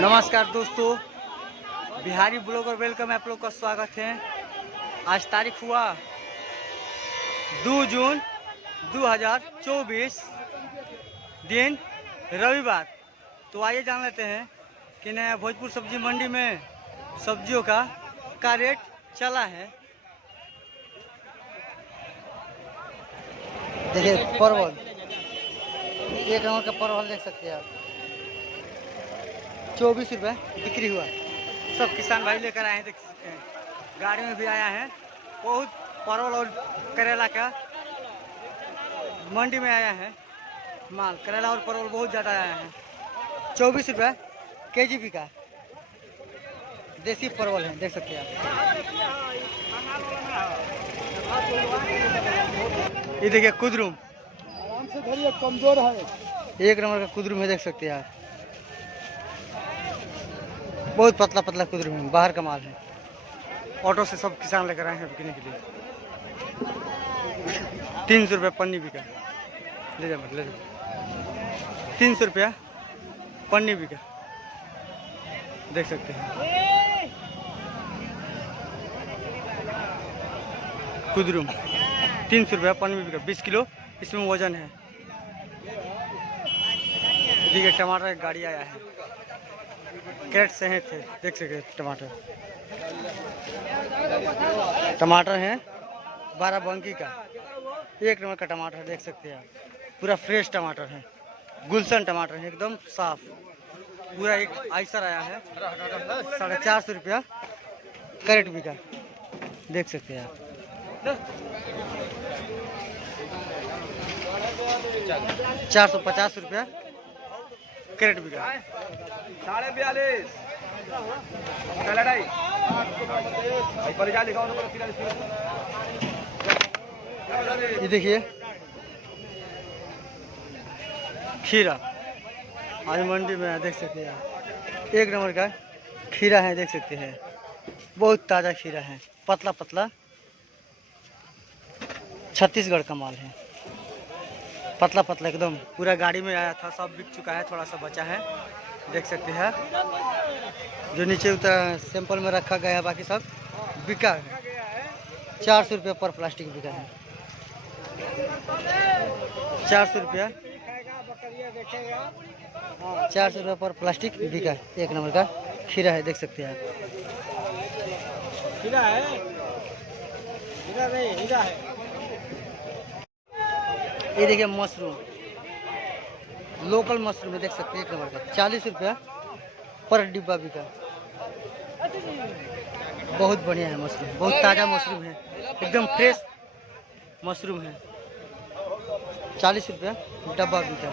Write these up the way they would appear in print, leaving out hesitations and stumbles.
नमस्कार दोस्तों, Bihari blogger welcome आप लोग का स्वागत है। आज तारीख हुआ 2 जून 2024, दिन रविवार। तो आइए जान लेते हैं कि नया भोजपुर सब्जी मंडी में सब्जियों का रेट चला है। देखिए परवल, 1 नंबर का परवल देख सकते हैं आप, 24 रुपये बिक्री हुआ। सब किसान भाई लेकर आए हैं, देख सकते हैं गाड़ी में भी आया है। बहुत परवल और करेला का मंडी में आया है माल। करेला और परवल बहुत ज़्यादा आया है। 24 रुपये केजी बिका। देसी परवल है, देख सकते हैं आप। ये देखिए कुदरुम, आराम से धरिए, कमजोर है। 1 नंबर का कुदरुम है, देख सकते हैं आप। बहुत पतला पतला कुदरुम है, बाहर का माल है। ऑटो से सब किसान लेकर आए हैं बिकने के लिए। 300 रुपये पन्नी बिका। ले जाओ ले जाओ, 300 रुपया पन्नी बिका, देख सकते हैं। कुदरुम 300 रुपया पन्नी बिका, 20 किलो इसमें वजन है। देखिए टमाटर की गाड़ी आया है, कैरेट से हैं थे, देख सकते हैं। टमाटर हैं 12 बंकी का, 1 नंबर का टमाटर देख सकते हैं आप। पूरा फ्रेश टमाटर है, गुलशन टमाटर है, एकदम साफ। पूरा एक आइसर आया है, 450 रुपया कैरेट बिका, देख सकते हैं आप। 450 रुपया कैरेट बिका। 42.5 ये देखिए खीरा आज मंडी में है, देख सकते हैं। 1 नंबर का खीरा है, देख सकते हैं। बहुत ताज़ा खीरा है, पतला पतला, छत्तीसगढ़ का माल है। पतला पतला एकदम, पूरा गाड़ी में आया था, सब बिक चुका है, थोड़ा सा बचा है, देख सकते हैं। जो नीचे उतर सैंपल में रखा गया है, बाकी सब बिका है। 400 रुपये पर प्लास्टिक बिका है। 400 रुपया, 400 रुपये पर प्लास्टिक बिका है। 1 नंबर का खीरा है, देख सकते हैं आप। खीरा है, खीरा नहीं, खीरा है। ये देखिए मशरूम, लोकल मशरूम है, देख सकते हैं। 1 नंबर का 40 रुपया पर डिब्बा बिका। बहुत बढ़िया है मशरूम, बहुत ताज़ा मशरूम है, एकदम फ्रेश मशरूम है। 40 रुपया डब्बा बिका।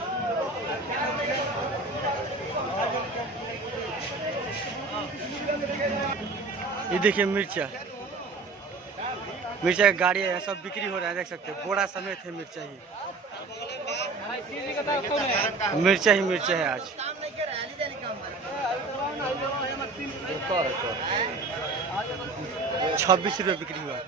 ये देखिए मिर्चा, मिर्चा की गाड़ी है, सब बिक्री हो रहा है, देख सकते हैं। बोरा समेत है मिर्चा ही, मिर्चा ही मिर्चा है आज। 26 रुपये बिक्री हुआ।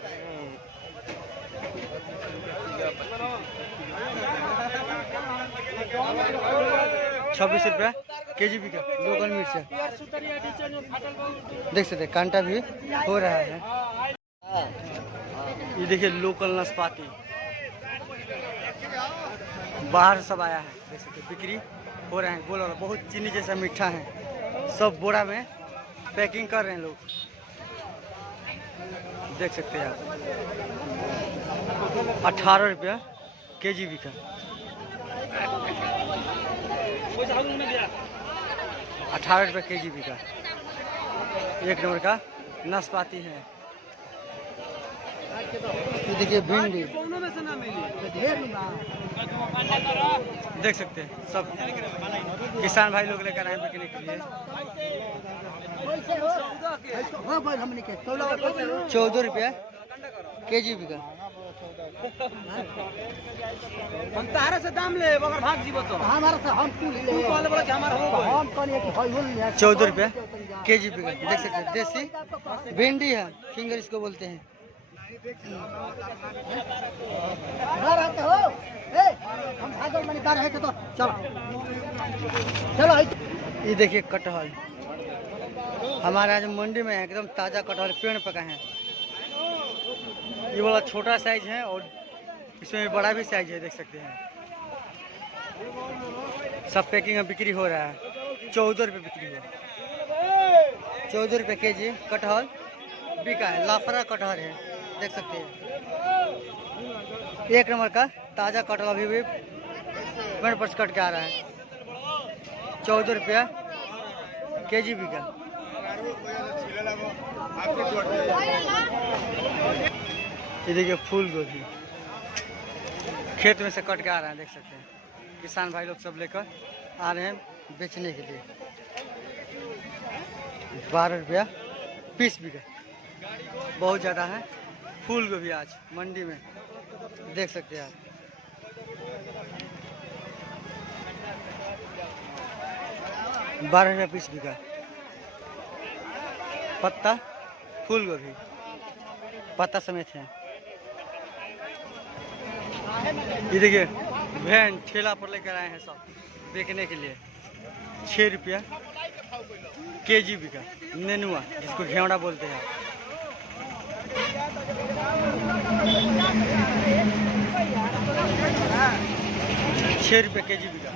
26 रुपया केजी बिका लोकल मिर्चा, देख सकते हैं। कांटा भी हो रहा है। ये देखिए लोकल नाशपाती, बाहर सब आया है, देख सकते हैं। बिक्री हो रहा है, गोल वाला, बहुत चीनी जैसा मीठा है। सब बोरा में पैकिंग कर रहे हैं लोग, देख सकते हैं आप। 18 रुपया केजी बिका। 18 रुपये केजी बिका। 1 नंबर का नाशपाती है। ये देखिए भिंडी, देख सकते हैं। सब किसान भाई लोग लेकर आए बिकने के लिए। 14 रुपया केजी बिका। हम तारा से दाम ले, अगर भाग जीवो तो हमारा से हम तू ले, तू कहले बोला कि हमारा हो, हम कहलिए कि होई होल 14 रुपया केजी बिका, देख सकते हैं। देसी भिंडी है, फिंगर इसको बोलते हैं। हम भागल मनी बार है के तो चलो चलो। ये देखिए कटहल, हमारे आज मंडी में एकदम ताज़ा कटहल पेड़ पका है। ये वाला छोटा साइज है और इसमें बड़ा भी साइज है, देख सकते हैं। सब पैकिंग में बिक्री हो रहा है। 14 रुपये बिक्री हुआ। 14 रुपये केजी कटहल बिका है। लाफरा कटहल है, देख सकते हैं। 1 नंबर का ताज़ा कटहल अभी भी पेड़ पर कट के आ रहा है। 14 रुपया केजी बिका। ये देखिए फूल गोभी खेत में से कट के आ रहा है, देख सकते हैं। किसान भाई लोग सब लेकर आ रहे हैं बेचने के लिए। 12 रुपया पीस बिका। बहुत ज़्यादा है फूल गोभी आज मंडी में, देख सकते हैं आप। ₹12 पीस बिका। पत्ता फूल गोभी पत्ता समेत है। ये देखिए वैन ठेला पर लेकर आए हैं सब बेचने के लिए। 6 रुपया केजी बिका। नेनुआ जिसको घेवड़ा बोलते हैं। 6 रुपये केजी बिका।